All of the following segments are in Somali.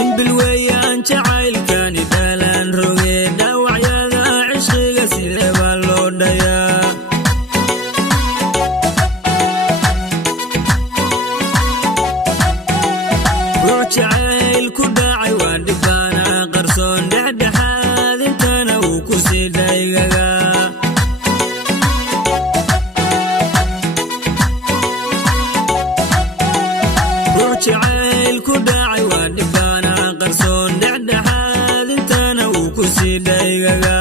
in bilweeyaan jacaylkani dhalan rogee dhaawacyada cishqiga sidee baa loo dhayaa ruux jacayl ku dhacay waa dhibaana qarsoon dhexdhexaad intana uu ku sii dhaygaga jacayl ku dhacay waa dhibaana qarsoon dhexdhexaad intana uu ku sii dhaygaga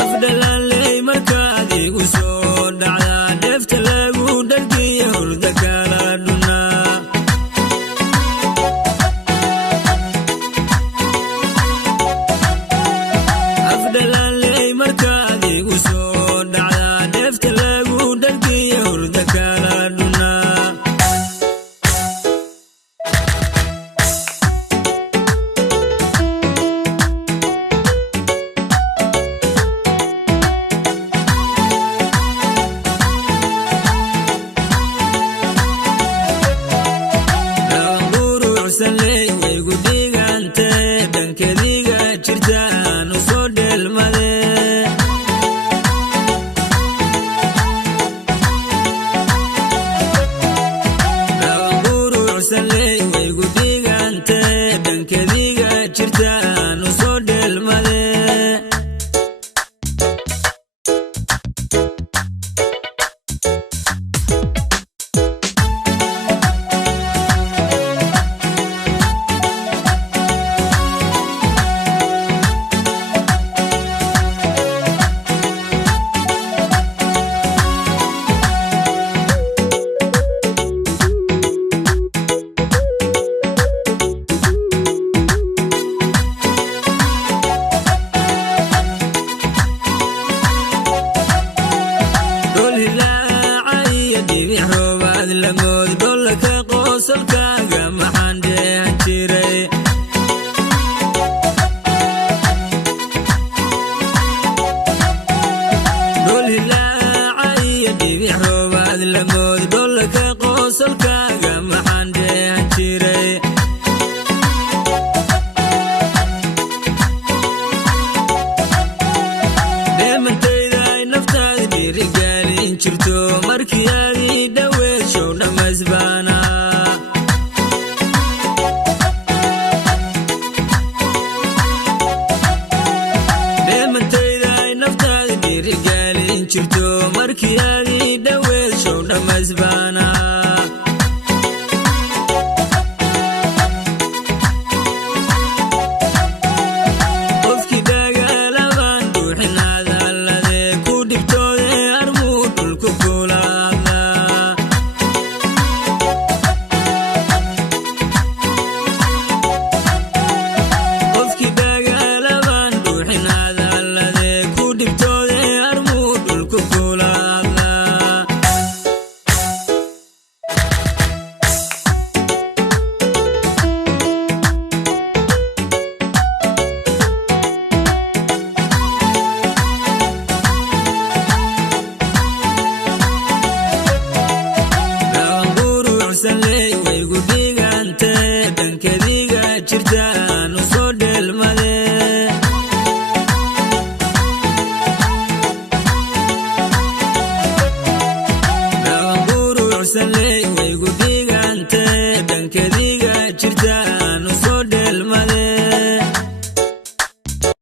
afdhalaaley markaad igu soo dhacdaa dheefta lagu dhargiya hurda kala dhunaa afdhalaaley markaad igu soo Kula